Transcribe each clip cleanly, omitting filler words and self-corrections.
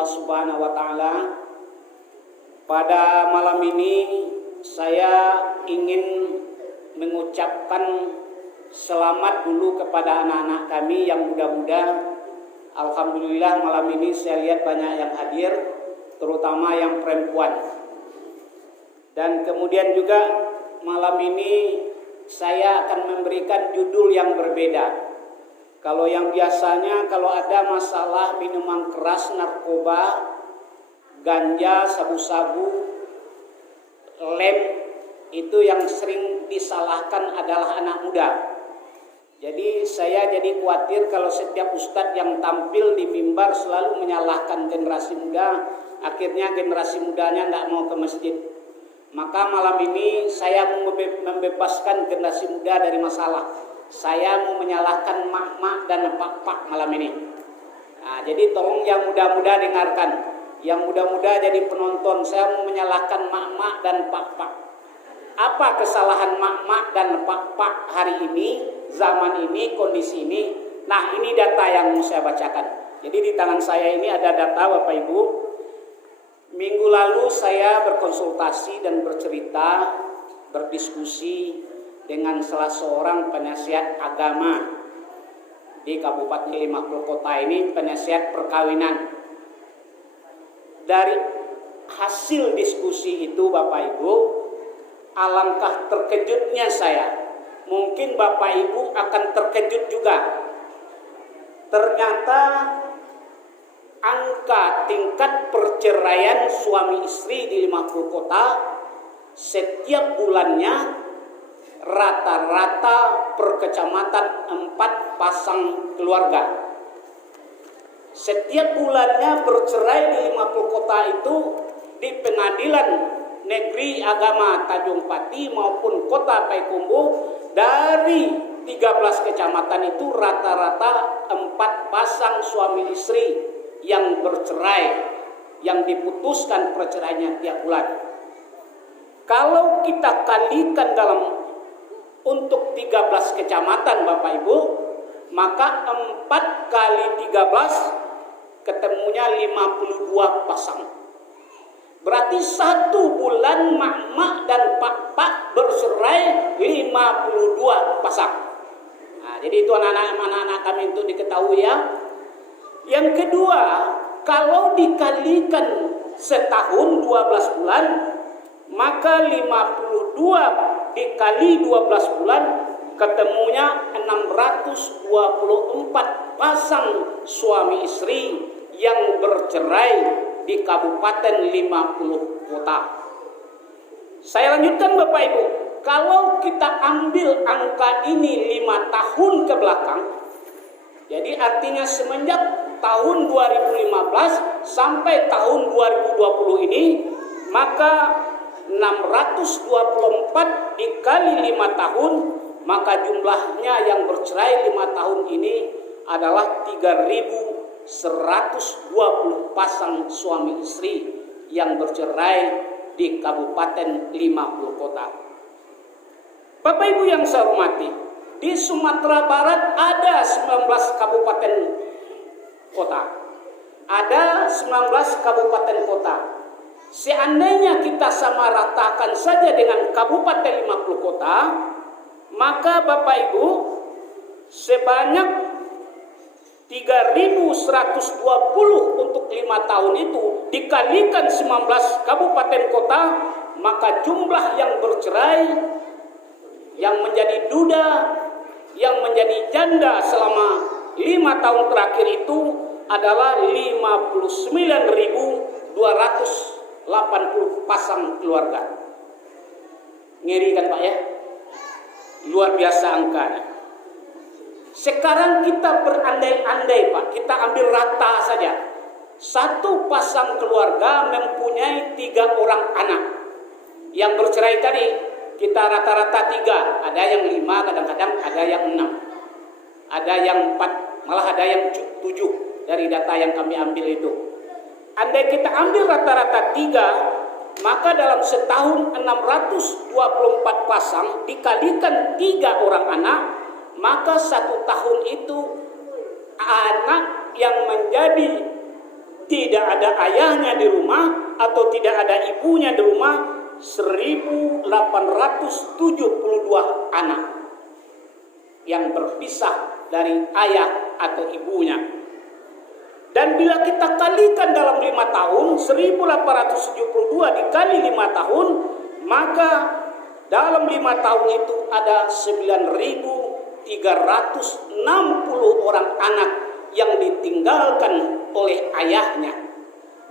Allah Subhanahu wa taala. Pada malam ini saya ingin mengucapkan selamat dulu kepada anak-anak kami yang muda-muda. Alhamdulillah malam ini saya lihat banyak yang hadir, terutama yang perempuan. Dan kemudian juga malam ini saya akan memberikan judul yang berbeda. Kalau yang biasanya kalau ada masalah minuman keras, narkoba, ganja, sabu-sabu, lem, itu yang sering disalahkan adalah anak muda. Jadi saya jadi khawatir kalau setiap ustadz yang tampil di mimbar selalu menyalahkan generasi muda, akhirnya generasi mudanya tidak mau ke masjid. Maka malam ini saya mau membebaskan generasi muda dari masalah. Saya mau menyalahkan mak-mak dan pak-pak malam ini. Nah, jadi tolong yang muda-muda dengarkan. Yang muda-muda jadi penonton. Saya mau menyalahkan mak-mak dan pak-pak. Apa kesalahan mak-mak dan pak-pak hari ini, zaman ini, kondisi ini? Nah, ini data yang mau saya bacakan. Jadi di tangan saya ini ada data Bapak Ibu. Minggu lalu saya berkonsultasi dan bercerita, berdiskusi dengan salah seorang penasihat agama di Kabupaten 50 Kota ini, penasihat perkawinan. Dari hasil diskusi itu Bapak Ibu, alangkah terkejutnya saya. Mungkin Bapak Ibu akan terkejut juga. Ternyata angka tingkat perceraian suami istri di 50 kota setiap bulannya rata-rata per kecamatan 4 pasang keluarga. Setiap bulannya bercerai di 50 kota itu di Pengadilan Negeri Agama Tanjung Pati maupun Kota Payakumbuh, dari 13 kecamatan itu rata-rata 4 pasang suami istri yang bercerai, yang diputuskan perceraiannya tiap bulan. Kalau kita kalikan untuk 13 kecamatan Bapak Ibu, maka 4 kali 13 ketemunya 52 pasang. Berarti 1 bulan mak-mak dan pak-pak bercerai 52 pasang. Nah, jadi itu anak-anak kami untuk diketahui ya. Yang kedua, kalau dikalikan setahun 12 bulan, maka 52 dikali 12 bulan ketemunya 624 pasang suami istri yang bercerai di Kabupaten 50 Kota. Saya lanjutkan Bapak Ibu, kalau kita ambil angka ini 5 tahun ke belakang, jadi artinya semenjak tahun 2015 sampai tahun 2020 ini, maka 624 dikali 5 tahun, maka jumlahnya yang bercerai 5 tahun ini adalah 3.120 pasang suami istri yang bercerai di Kabupaten 50 Kota. Bapak Ibu yang saya hormati, di Sumatera Barat ada 19 kabupaten kota. Ada 19 kabupaten kota. Seandainya kita sama ratakan saja dengan Kabupaten 50 Kota, maka Bapak Ibu sebanyak 3.120 untuk 5 tahun itu dikalikan 19 kabupaten kota, maka jumlah yang bercerai, yang menjadi duda, yang menjadi janda selama 5 tahun terakhir itu adalah 59.280 pasang keluarga. Ngeri kan Pak ya? Luar biasa angkanya. Sekarang kita berandai-andai Pak, kita ambil rata saja. 1 pasang keluarga mempunyai 3 orang anak. Yang bercerai tadi kita rata-rata 3, ada yang 5, kadang-kadang ada yang 6, ada yang 4, malah ada yang 7 dari data yang kami ambil itu. Andai kita ambil rata-rata 3, maka dalam setahun 624 pasang dikalikan 3 orang anak, maka 1 tahun itu anak yang menjadi tidak ada ayahnya di rumah atau tidak ada ibunya di rumah 1872 anak yang berpisah dari ayah atau ibunya. Dan bila kita kalikan dalam 5 tahun, 1872 dikali 5 tahun, maka dalam 5 tahun itu ada 9.360 orang anak yang ditinggalkan oleh ayahnya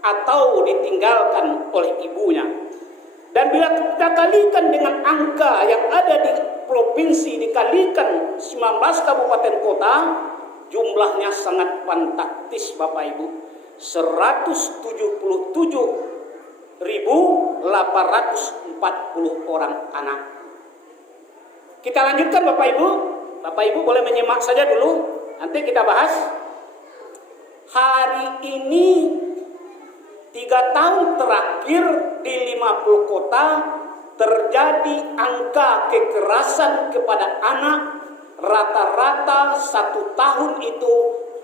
atau ditinggalkan oleh ibunya. Dan bila kita kalikan dengan angka yang ada di provinsi, dikalikan 19 kabupaten kota, jumlahnya sangat fantastis Bapak Ibu, 177.840 orang anak. Kita lanjutkan Bapak Ibu. Bapak Ibu boleh menyimak saja dulu, nanti kita bahas. Hari ini 3 tahun terakhir di 50 kota terjadi angka kekerasan kepada anak rata-rata 1 tahun itu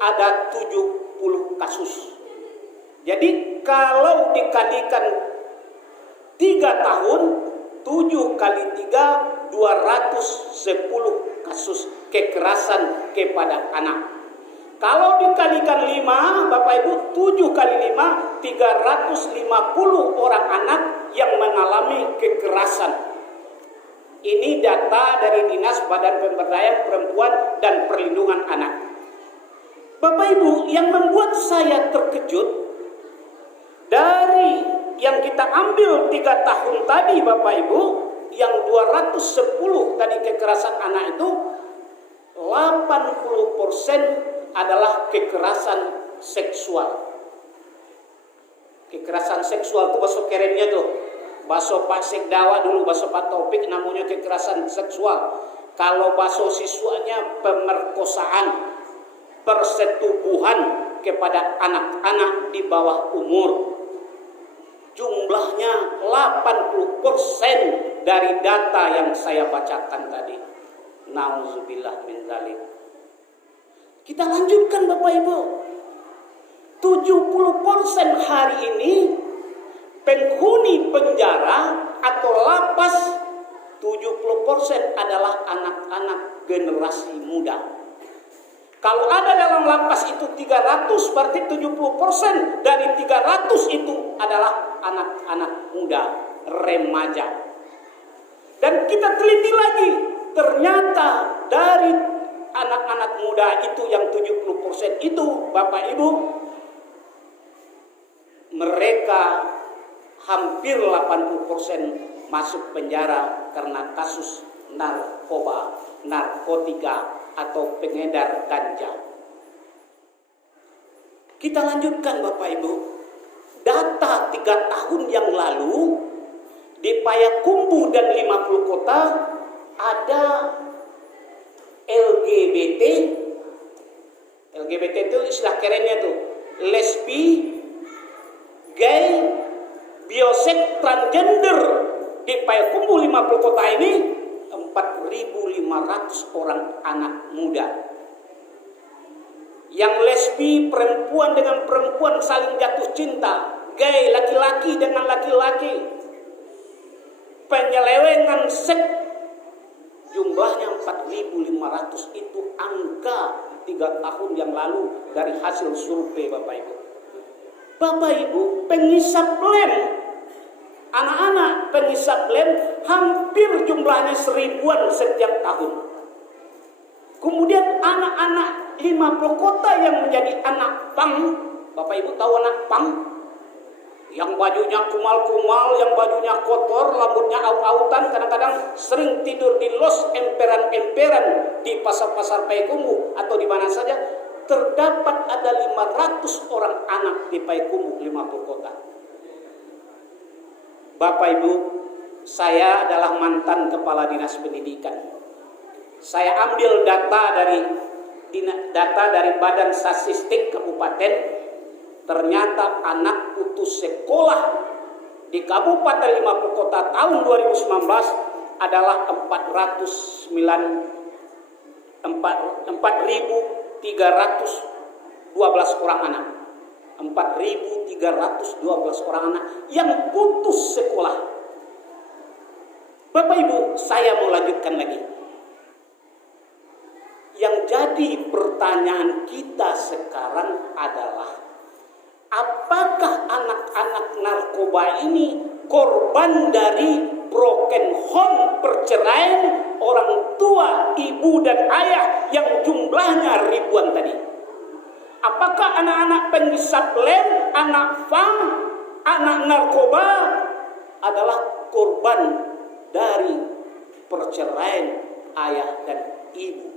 ada 70 kasus. Jadi kalau dikalikan 3 tahun, 7 kali 3, 210 kasus kekerasan kepada anak. Kalau dikalikan 5, Bapak Ibu, 7 kali 5, 350 orang anak yang mengalami kekerasan. Ini data dari Dinas Badan Pemberdayaan Perempuan dan Perlindungan Anak. Bapak Ibu, yang membuat saya terkejut dari yang kita ambil 3 tahun tadi Bapak Ibu, yang 210 tadi kekerasan anak itu, 80% adalah kekerasan seksual. Kekerasan seksual itu bahasa kerennya tuh. Bahasa Pak Sekdawa dulu, bahasa Pak Taufik namanya kekerasan seksual. Kalau bahasa siswanya pemerkosaan, persetubuhan kepada anak-anak di bawah umur. Jumlahnya 80% dari data yang saya bacakan tadi. Nauzubillah min dzalik. Kita lanjutkan Bapak Ibu. 70% hari ini penghuni penjara atau lapas, 70% adalah anak-anak generasi muda. Kalau ada dalam lapas itu 300, berarti 70% dari 300 itu adalah anak-anak muda, remaja. Dan kita teliti lagi, ternyata dari anak-anak muda itu yang 70% itu Bapak Ibu, mereka hampir 80% masuk penjara karena kasus narkoba, narkotika atau pengedar ganja. Kita lanjutkan Bapak Ibu. Data 3 tahun yang lalu di Payakumbuh dan 50 kota ada LGBT. LGBT itu istilah kerennya tuh, lesbi, gay, bioseks, transgender. Di Payakumbuh 50 kota ini 4.500 orang anak muda. Yang lesbi, perempuan dengan perempuan saling jatuh cinta, gay, laki-laki dengan laki-laki, penyelewengan seks, jumlahnya 4.500. Itu angka 3 tahun yang lalu dari hasil survei Bapak Ibu. Bapak Ibu, pengisap lem, anak-anak pengisap lem hampir jumlahnya 1000-an setiap tahun. Kemudian anak-anak 50 kota yang menjadi anak pang, Bapak Ibu tahu anak pang? Yang bajunya kumal-kumal, yang bajunya kotor, rambutnya aut-autan, kadang-kadang sering tidur di los emperan-emperan di pasar-pasar Payakumbuh atau di mana saja. Terdapat ada 500 orang anak di Payakumbuh 50 kota. Bapak Ibu, saya adalah mantan kepala dinas pendidikan. Saya ambil data dari Badan Statistik Kabupaten. Ternyata anak putus sekolah di Kabupaten 50 kota tahun 2019 adalah 4.312 orang anak. 4.312 orang anak yang putus sekolah. Bapak Ibu, saya mau lanjutkan lagi. Yang jadi pertanyaan kita sekarang adalah, apakah anak-anak narkoba ini korban dari broken home, perceraian orang tua, ibu dan ayah yang jumlahnya ribuan tadi? Apakah anak-anak penghisap lem, anak fang, anak narkoba adalah korban dari perceraian ayah dan ibu?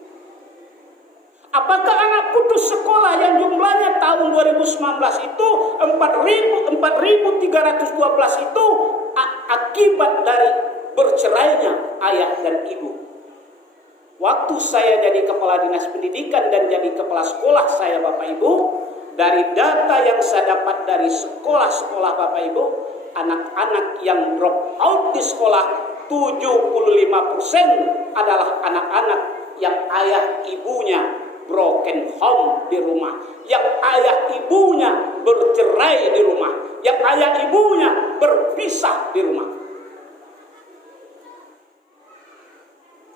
Apakah anak putus sekolah yang jumlahnya tahun 2019 itu 4.312 itu akibat dari bercerainya ayah dan ibu? Waktu saya jadi kepala dinas pendidikan dan jadi kepala sekolah saya Bapak Ibu, dari data yang saya dapat dari sekolah-sekolah Bapak Ibu, anak-anak yang drop out di sekolah 75% adalah anak-anak yang ayah ibunya broken home di rumah, yang ayah ibunya bercerai di rumah, yang ayah ibunya berpisah di rumah.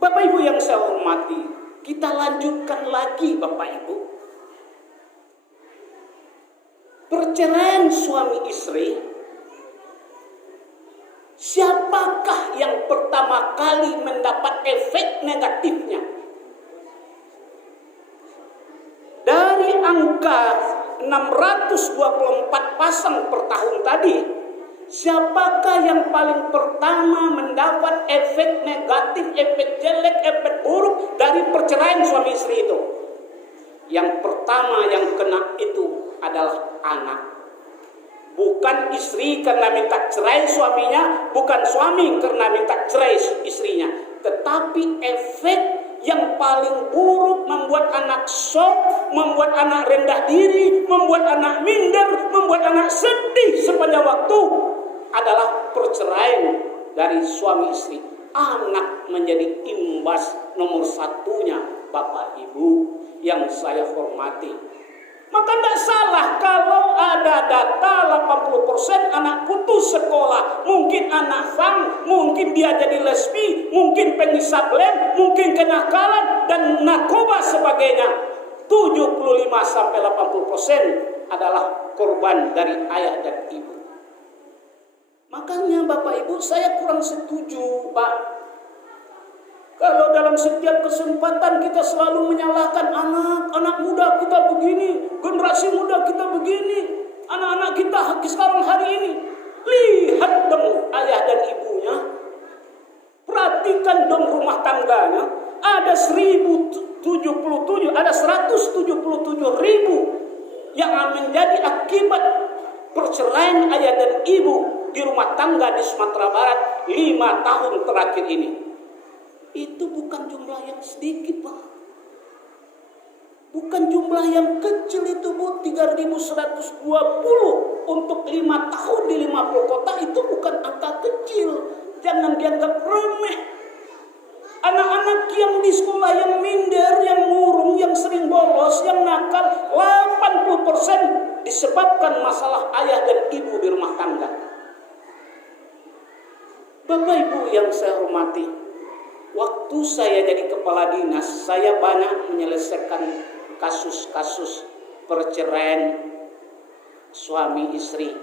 Bapak Ibu yang saya hormati, kita lanjutkan lagi Bapak Ibu. Perceraian suami istri, siapakah yang pertama kali mendapat efek negatifnya? Dari angka 624 pasang per tahun tadi, siapakah yang paling pertama mendapat efek negatif, efek jelek, efek buruk dari perceraian suami istri itu? Yang pertama yang kena itu adalah anak. Bukan istri karena minta cerai suaminya, bukan suami karena minta cerai istrinya, tetapi efek yang paling buruk membuat anak shock, membuat anak rendah diri, membuat anak minder, membuat anak sedih sepanjang waktu adalah perceraian dari suami istri. Anak menjadi imbas nomor satunya Bapak Ibu yang saya hormati. Maka tidak salah kalau ada data 80% anak putus sekolah. Mungkin anak fang, mungkin dia jadi lesbi, mungkin penghisap lem, mungkin kenakalan dan narkoba sebagainya. 75-80% adalah korban dari ayah dan ibu. Makanya Bapak Ibu, saya kurang setuju Pak, kalau dalam setiap kesempatan kita selalu menyalahkan anak muda kita begini, generasi muda kita begini, anak-anak kita sekarang hari ini. Lihat dong ayah dan ibunya, perhatikan dong rumah tangganya. Ada 177, ada 177.000 yang menjadi akibat perceraian ayah dan ibu di rumah tangga di Sumatera Barat 5 tahun terakhir ini. Itu bukan jumlah yang sedikit Pak. Bukan jumlah yang kecil itu Bu. 3.120 untuk 5 tahun di 50 kota itu bukan angka kecil. Jangan dianggap remeh. Anak-anak yang di sekolah yang minder, yang murung, yang sering bolos, yang nakal, 80% disebabkan masalah ayah dan ibu di rumah tangga. Bapak Ibu yang saya hormati, waktu saya jadi kepala dinas, saya banyak menyelesaikan kasus-kasus perceraian suami istri.